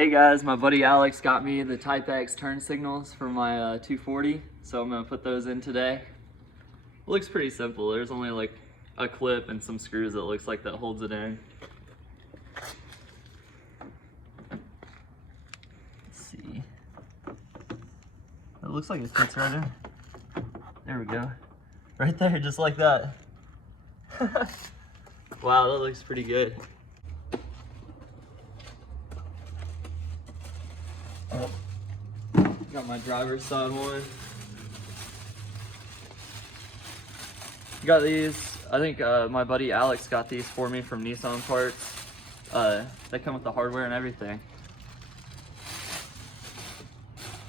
Hey guys, my buddy Alex got me the Type X turn signals for my 240, so I'm gonna put those in today. Looks pretty simple. There's only like a clip and some screws that looks like that holds it in. Let's see. It looks like it fits right in. There we go. Right there, just like that. Wow, that looks pretty good. Got my driver's side one. Got these, I think my buddy Alex got these for me from Nissan parts. They come with the hardware and everything.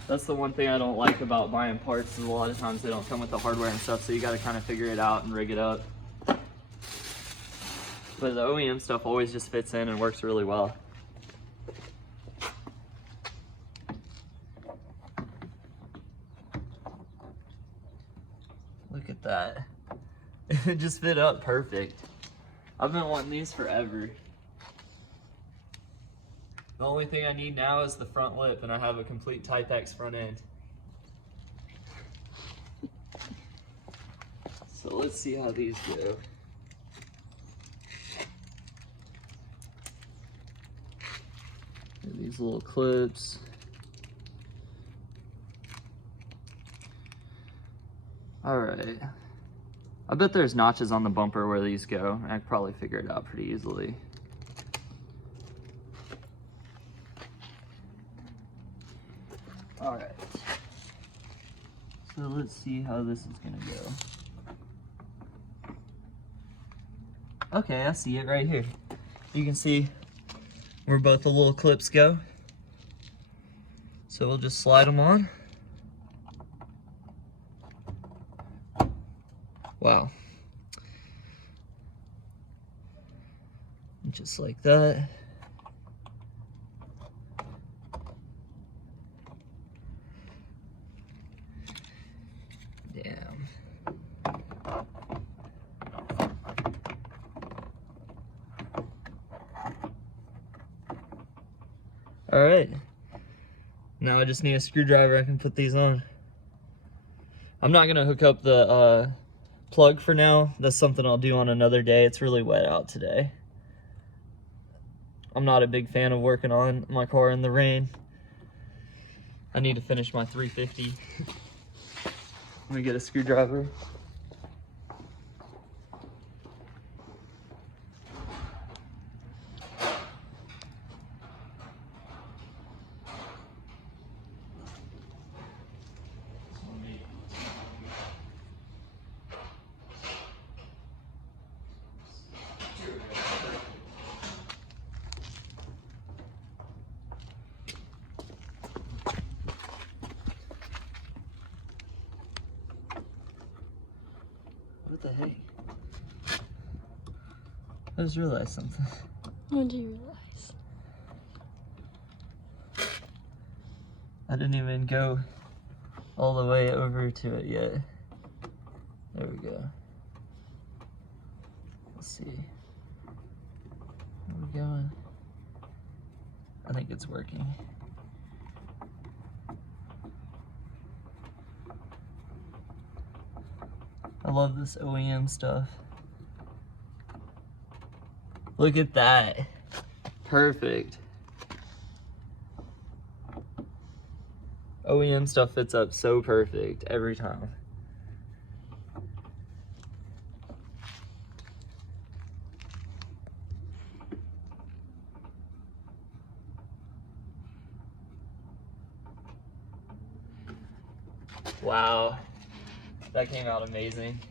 That's the one thing I don't like about buying parts, is a lot of times they don't come with the hardware and stuff, so you gotta kind of figure it out and rig it up. But the OEM stuff always just fits in and works really well. Look at that. It just fit up perfect. I've been wanting these forever. The only thing I need now is the front lip, and I have a complete Type X front end. So let's see how these go. These little clips. All right. I bet there's notches on the bumper where these go. I could probably figure it out pretty easily. All right. So let's see how this is gonna go. Okay, I see it right here. You can see where both the little clips go. So we'll just slide them on. Wow. Just like that. Damn. All right. Now I just need a screwdriver. I can put these on. I'm not gonna hook up the plug for now. That's something I'll do on another day. It's really wet out today. I'm not a big fan of working on my car in the rain. I need to finish my 350. Let me get a screwdriver. What the heck? I just realized something. What did you realize? I didn't even go all the way over to it yet. There we go. Let's see. Where are we going? I think it's working. I love this OEM stuff. Look at that. Perfect. OEM stuff fits up so perfect every time. Wow. That came out amazing.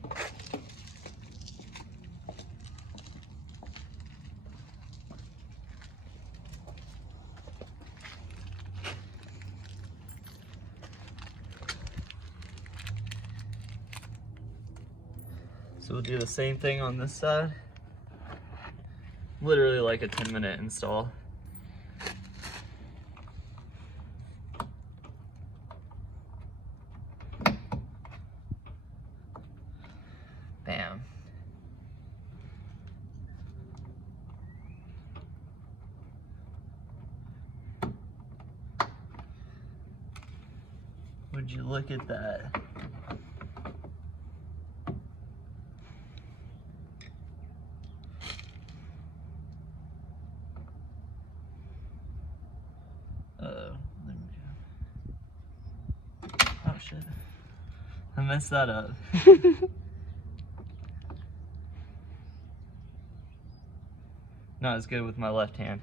So we'll do the same thing on this side. Literally like a 10-minute install. Bam. Would you look at that? Uh-oh. Oh shit. I messed that up. Not as good with my left hand.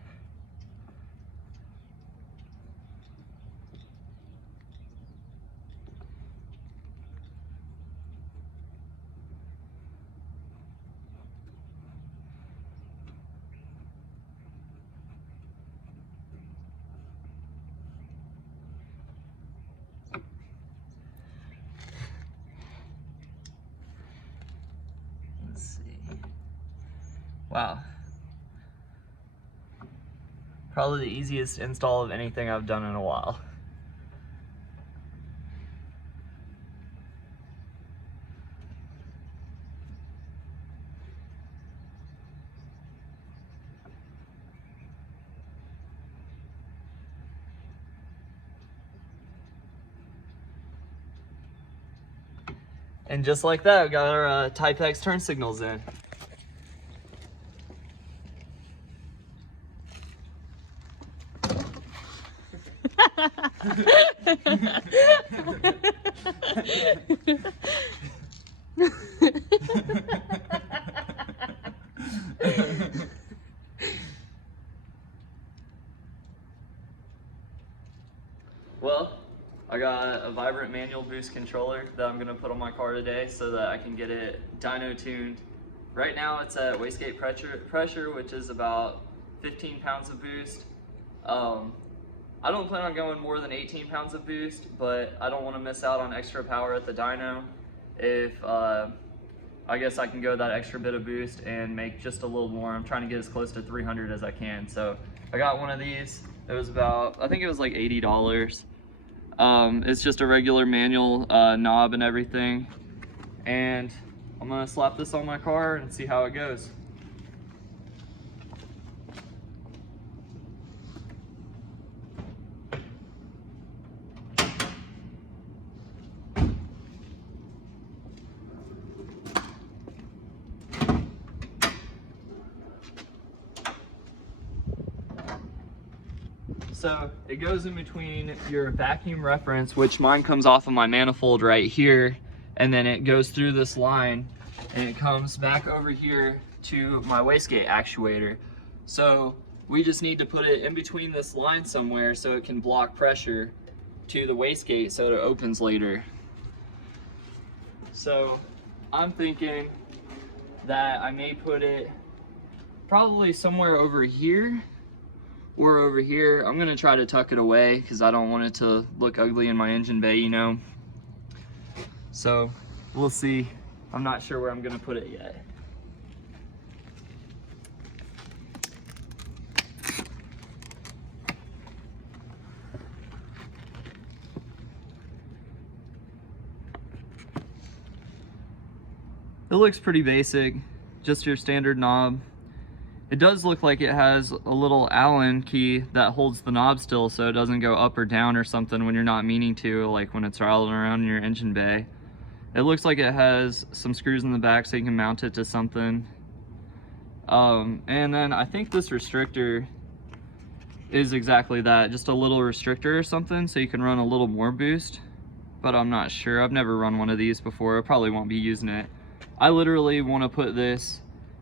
Let's see. Wow. Probably the easiest install of anything I've done in a while. And just like that, we got our Type X turn signals in. Well, I got a Vibrant manual boost controller that I'm gonna put on my car today so that I can get it dyno tuned. Right now it's at wastegate pressure, which is about 15 pounds of boost. I don't plan on going more than 18 pounds of boost, but I don't want to miss out on extra power at the dyno. If I guess I can go that extra bit of boost and make just a little more. I'm trying to get as close to 300 as I can. So I got one of these. It was about, I think it was like $80. It's just a regular manual knob and everything. And I'm gonna slap this on my car and see how it goes. So it goes in between your vacuum reference, which mine comes off of my manifold right here, and then it goes through this line and it comes back over here to my wastegate actuator. So we just need to put it in between this line somewhere so it can block pressure to the wastegate so it opens later. So I'm thinking that I may put it probably somewhere over here or over here. I'm gonna try to tuck it away because I don't want it to look ugly in my engine bay, you know. So we'll see. I'm not sure where I'm gonna put it yet. It looks pretty basic, just your standard knob. It does look like it has a little Allen key that holds the knob still so it doesn't go up or down or something when you're not meaning to, like when it's rattling around in your engine bay. It looks like it has some screws in the back so you can mount it to something. And then I think this restrictor is exactly that, just a little restrictor or something so you can run a little more boost, but I'm not sure. I've never run one of these before. I probably won't be using it. I literally want to put this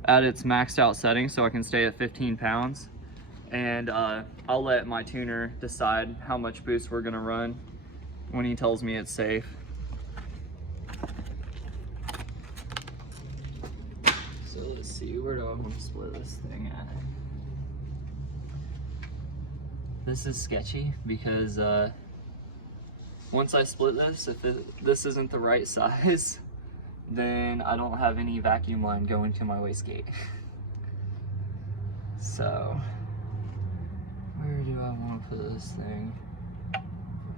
at its maxed out setting so I can stay at 15 pounds, and I'll let my tuner decide how much boost we're gonna run when he tells me it's safe. So let's see, where do I want to split this thing at? This is sketchy because once I split this, if this isn't the right size, then I don't have any vacuum line going to my wastegate. So, where do I want to put this thing?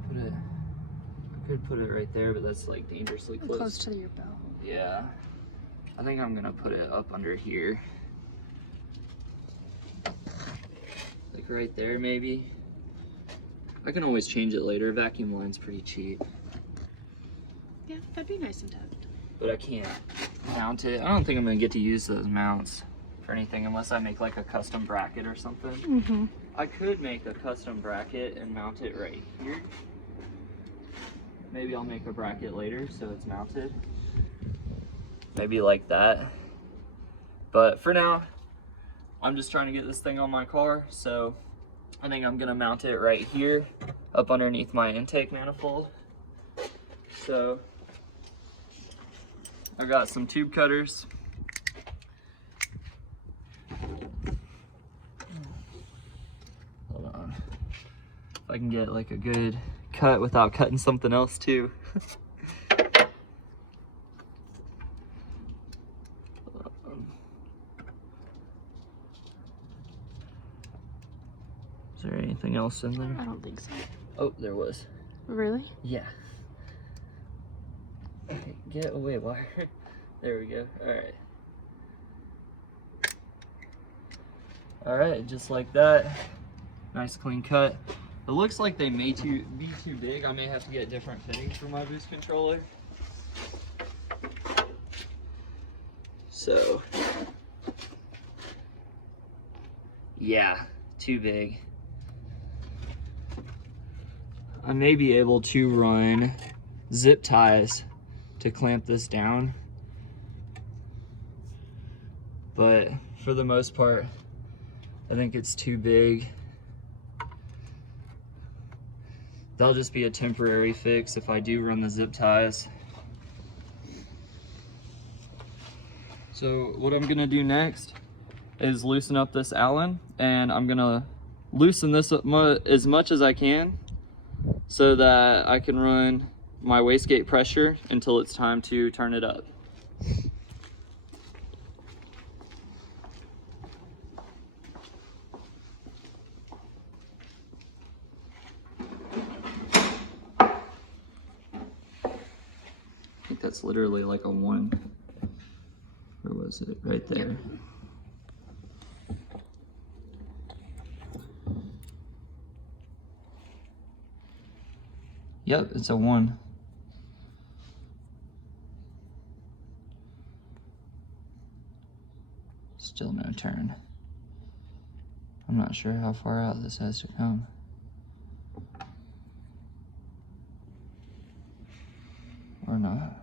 I could put it right there, but that's like dangerously close. Close to your belt. Yeah. I think I'm gonna put it up under here. Like right there, maybe. I can always change it later. Vacuum line's pretty cheap. Yeah, that'd be nice and tucked. But I can't mount it. I don't think I'm gonna get to use those mounts for anything unless I make like a custom bracket or something. Mm-hmm. I could make a custom bracket and mount it right here. Maybe I'll make a bracket later so it's mounted. Maybe like that. But for now, I'm just trying to get this thing on my car, so I think I'm gonna mount it right here up underneath my intake manifold. So I got some tube cutters. Hold on. If I can get like a good cut without cutting something else too. Is there anything else in there? I don't think so. Oh, there was. Really? Yeah. Okay, get away, wire. There we go. All right. All right, just like that. Nice clean cut. It looks like they may be too big. I may have to get different fittings for my boost controller. So, yeah, too big. I may be able to run zip ties to clamp this down, but for the most part, I think it's too big. That'll just be a temporary fix if I do run the zip ties. So what I'm gonna do next is loosen up this Allen, and I'm gonna loosen this up as much as I can so that I can run my wastegate pressure until it's time to turn it up. I think that's literally like a 1. Where was it? Right there. Yep, it's a 1. Still no turn. I'm not sure how far out this has to come. Or not.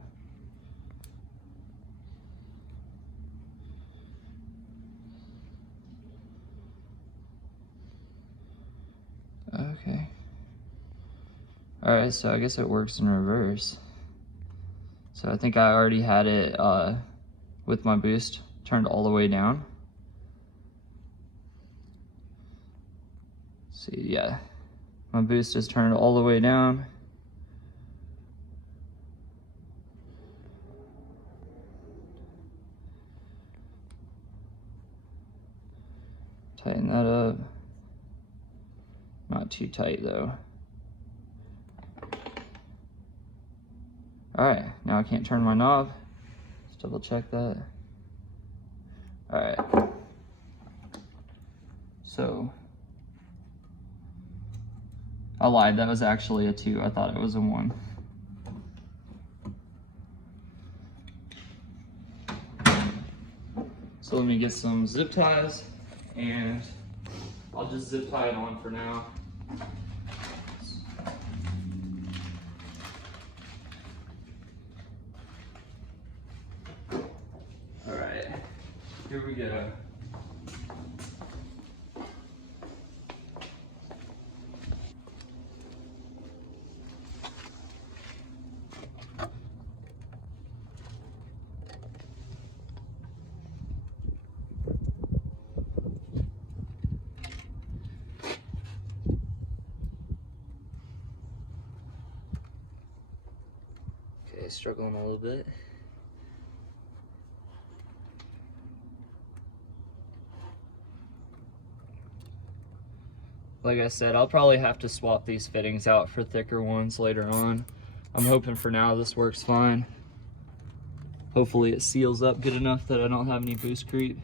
Okay. Alright, so I guess it works in reverse. So I think I already had it with my boost turned all the way down. See, yeah. My boost is turned all the way down. Tighten that up. Not too tight though. Alright, now I can't turn my knob. Let's double check that. Alright. So, I lied, that was actually a 2. I thought it was a 1. So let me get some zip ties, and I'll just zip tie it on for now. All right, here we go. Okay, struggling a little bit. Like I said, I'll probably have to swap these fittings out for thicker ones later on. I'm hoping for now this works fine. Hopefully it seals up good enough that I don't have any boost creep.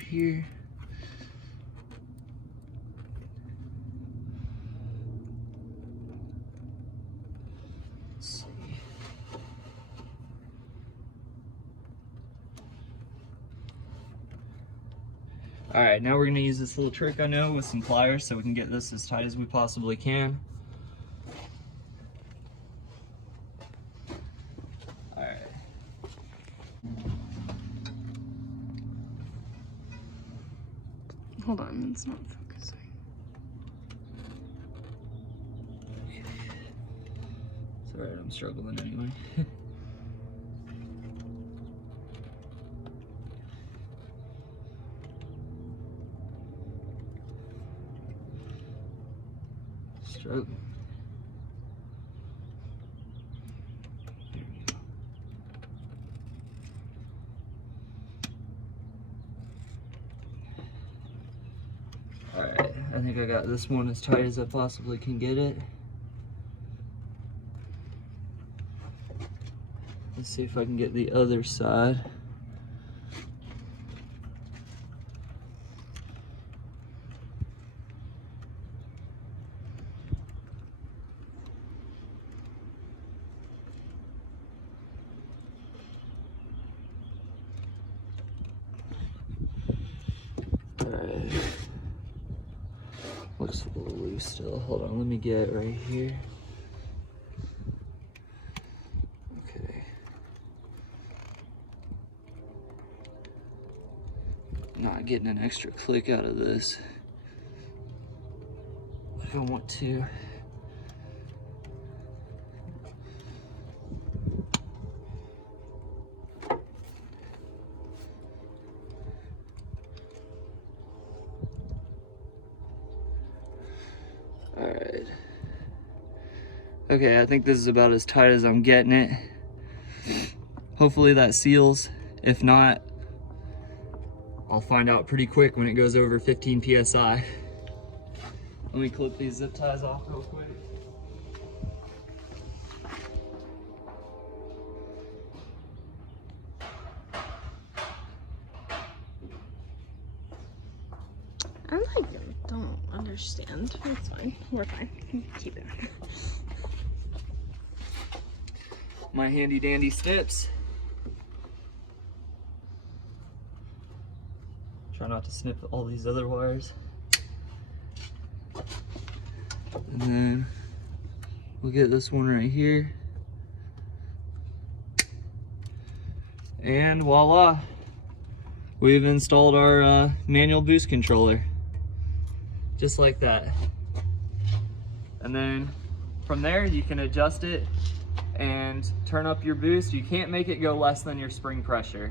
here. Let's see. All right, now we're gonna use this little trick I know with some pliers so we can get this as tight as we possibly can. All right. Hold on, it's not focusing. It's all right, I'm struggling anyway. Struggling. There we go. All right, I think I got this one as tight as I possibly can get it. Let's see if I can get the other side. Alright. Looks a little loose still. Hold on, let me get it right here. Okay. Not getting an extra click out of this. But if I want to. All right. Okay, I think this is about as tight as I'm getting it. Hopefully that seals. If not, I'll find out pretty quick when it goes over 15 PSI. Let me clip these zip ties off real quick. I don't understand. It's fine. We're fine. Keep it. My handy dandy snips. Try not to snip all these other wires. And then we'll get this one right here. And voila, we've installed our manual boost controller. Just like that. And then from there you can adjust it and turn up your boost. You can't make it go less than your spring pressure.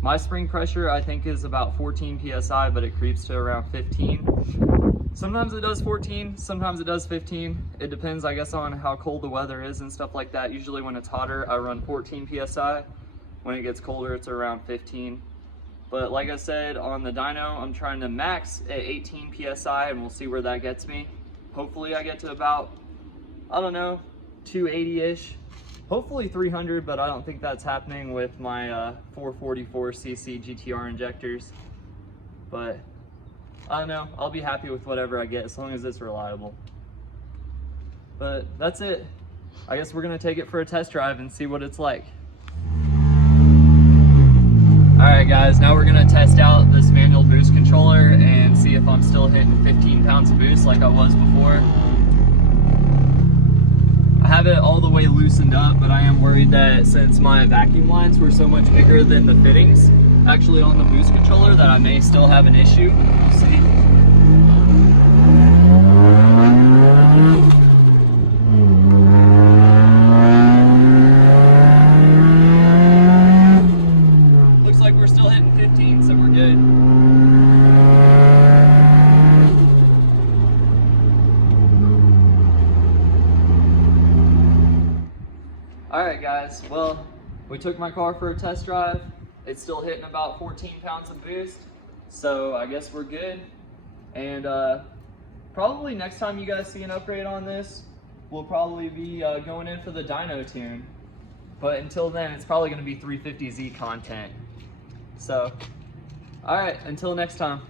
My spring pressure I think is about 14 PSI, but it creeps to around 15. Sometimes it does 14, sometimes it does 15. It depends, I guess, on how cold the weather is and stuff like that. Usually when it's hotter, I run 14 PSI. When it gets colder, it's around 15. But like I said, on the dyno, I'm trying to max at 18 PSI and we'll see where that gets me. Hopefully I get to about, I don't know, 280-ish. Hopefully 300, but I don't think that's happening with my 444cc GTR injectors. But I don't know, I'll be happy with whatever I get as long as it's reliable. But that's it. I guess we're gonna take it for a test drive and see what it's like. Alright guys, now we're gonna test out this manual boost controller and see if I'm still hitting 15 pounds of boost like I was before. I have it all the way loosened up, but I am worried that since my vacuum lines were so much bigger than the fittings actually on the boost controller, that I may still have an issue. We'll see. Looks like we're still hitting 15, so we're good. Alright guys, well, we took my car for a test drive. It's still hitting about 14 pounds of boost, so I guess we're good. And probably next time you guys see an upgrade on this, we'll probably be going in for the dyno tune. But until then, it's probably going to be 350Z content. So, All right, until next time.